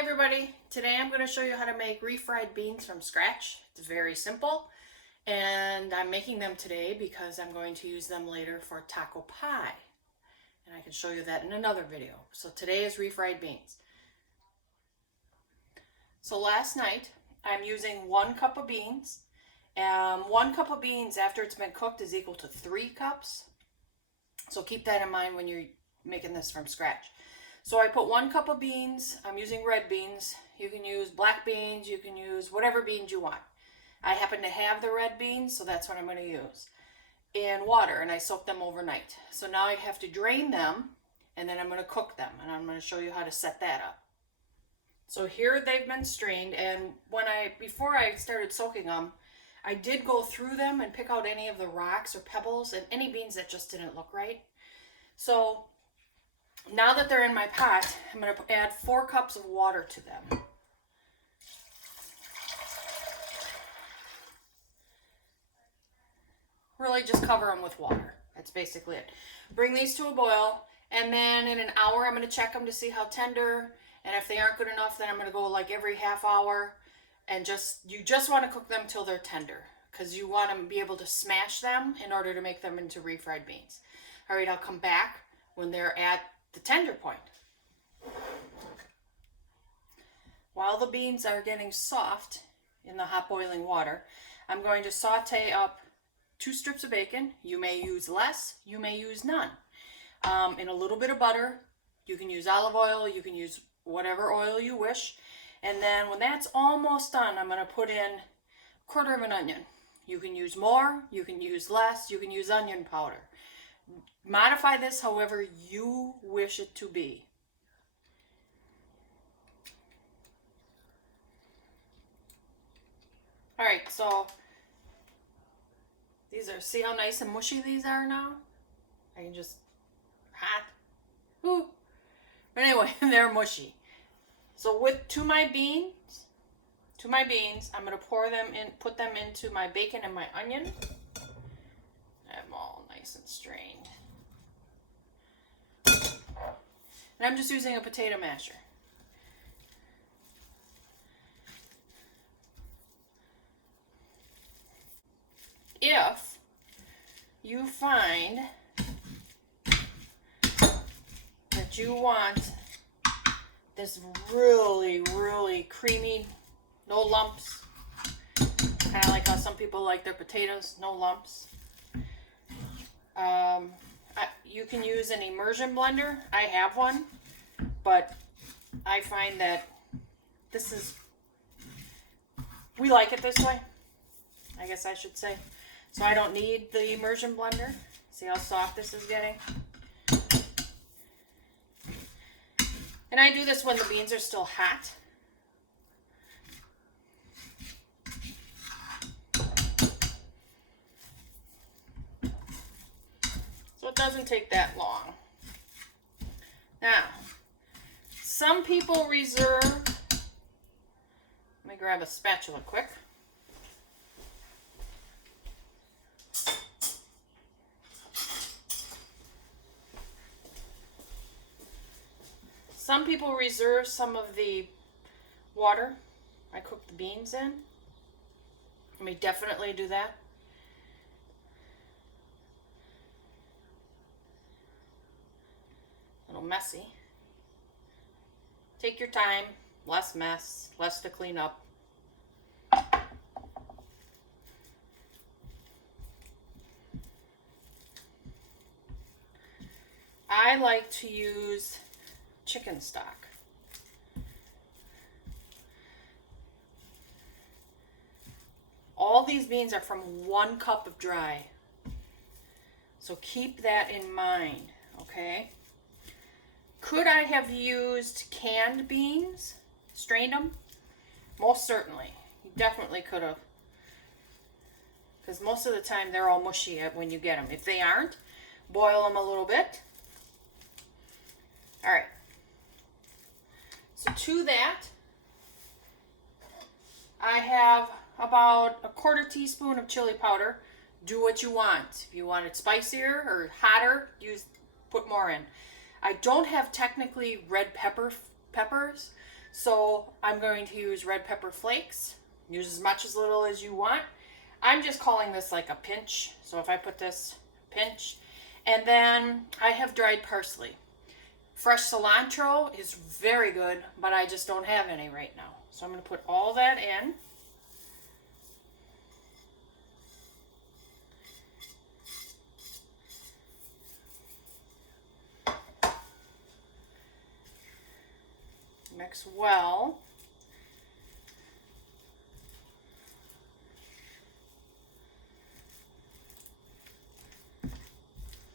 everybody. Today I'm going to show you how to make refried beans from scratch. It's very simple, and I'm making them today because I'm going to use them later for taco pie, and I can show you that in another video. So today is refried beans. So last night I'm using 1 cup of beans. 1 cup of beans after it's been cooked is equal to 3 cups. So keep that in mind when you're making this from scratch. So I put 1 cup of beans. I'm using red beans. You can use black beans. You can use whatever beans you want. I happen to have the red beans, so that's what I'm going to use. In water, and I soak them overnight. So now I have to drain them, and then I'm going to cook them, and I'm going to show you how to set that up. So here they've been strained, and before I started soaking them, I did go through them and pick out any of the rocks or pebbles and any beans that just didn't look right. So now that they're in my pot, I'm going to add 4 cups of water to them. Really just cover them with water. That's basically it. Bring these to a boil, and then in an hour I'm going to check them to see how tender, and if they aren't good enough, then I'm going to go like every half hour, and you just want to cook them till they're tender, because you want to be able to smash them in order to make them into refried beans. All right, I'll come back when they're at the tender point. While the beans are getting soft in the hot boiling water, I'm going to saute up 2 strips of bacon. You may use less, you may use none. And a little bit of butter. You can use olive oil, you can use whatever oil you wish. And then when that's almost done, I'm going to put in 1/4 of an onion. You can use more, you can use less, you can use onion powder. Modify this however you wish it to be. All right, so see how nice and mushy these are now? I can just, hot. Ooh. But anyway, they're mushy. So to my beans, I'm going to put them into my bacon and my onion. Have them all nice and strained. And I'm just using a potato masher. If you find that you want this really, really creamy, no lumps, kind of like how some people like their potatoes, no lumps, you can use an immersion blender. I have one, but I find that we like it this way, I guess I should say. So I don't need the immersion blender. See how soft this is getting? And I do this when the beans are still hot. So it doesn't take that long. Now, some people reserve, let me grab a spatula quick. Some people reserve some of the water I cook the beans in. Let me definitely do that. A little messy. Take your time, less mess, less to clean up. I like to use chicken stock. All these beans are from 1 cup of dry. So keep that in mind, okay? Could I have used canned beans? Strained them? Most certainly. You definitely could have. Because most of the time they're all mushy when you get them. If they aren't, boil them a little bit. All right. So to that, I have about 1/4 teaspoon of chili powder. Do what you want. If you want it spicier or hotter, put more in. I don't have technically red peppers, So I'm going to use red pepper flakes. Use as much as little as you want. I'm just calling this like a pinch. So if I put this pinch, and then I have dried parsley. Fresh cilantro is very good, but I just don't have any right now. So I'm going to put all that in. Mix well.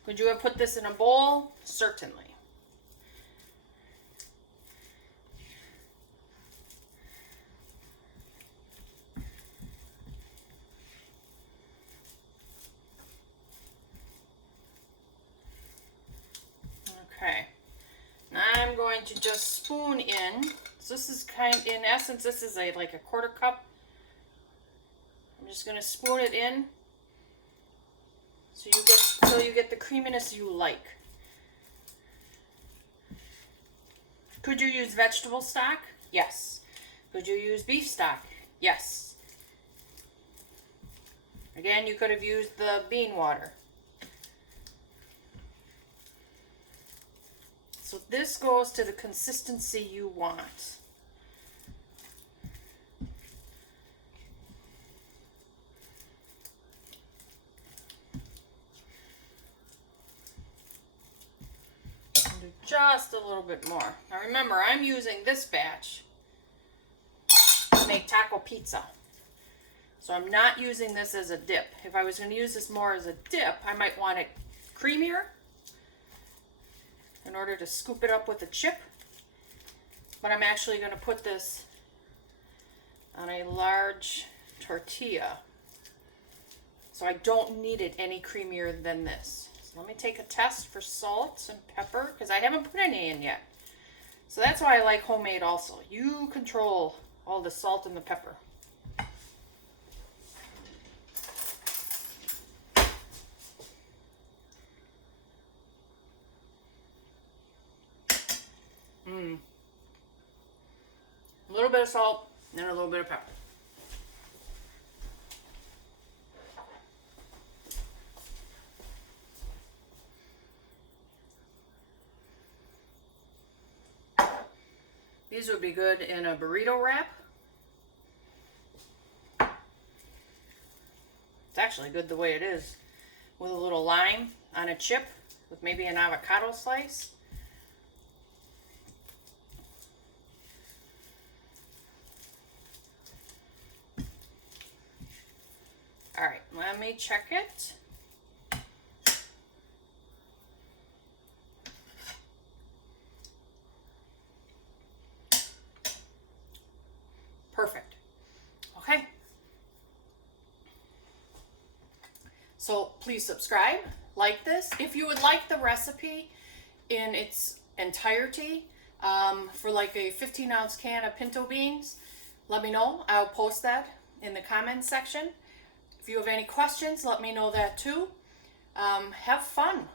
Could you have put this in a bowl? Certainly. Okay. Now I'm going to just spoon in. So this is in essence, this is like a quarter cup. I'm just going to spoon it in so you get the creaminess you like. Could you use vegetable stock? Yes. Could you use beef stock? Yes. Again, you could have used the bean water. So this goes to the consistency you want. Do just a little bit more. Now remember, I'm using this batch to make taco pizza. So I'm not using this as a dip. If I was going to use this more as a dip, I might want it creamier in order to scoop it up with a chip. But I'm actually going to put this on a large tortilla. So I don't need it any creamier than this. So let me take a test for salt and pepper, because I haven't put any in yet. So that's why I like homemade also. You control all the salt and the pepper. A little bit of salt and a little bit of pepper. These would be good in a burrito wrap. It's actually good the way it is, with a little lime on a chip with maybe an avocado slice. All right, let me check it. Perfect. Okay. So please subscribe, like this. If you would like the recipe in its entirety, for like a 15-ounce can of pinto beans, let me know. I'll post that in the comments section. If you have any questions, let me know that too. Have fun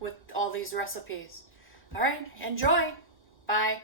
with all these recipes. All right, enjoy. Bye.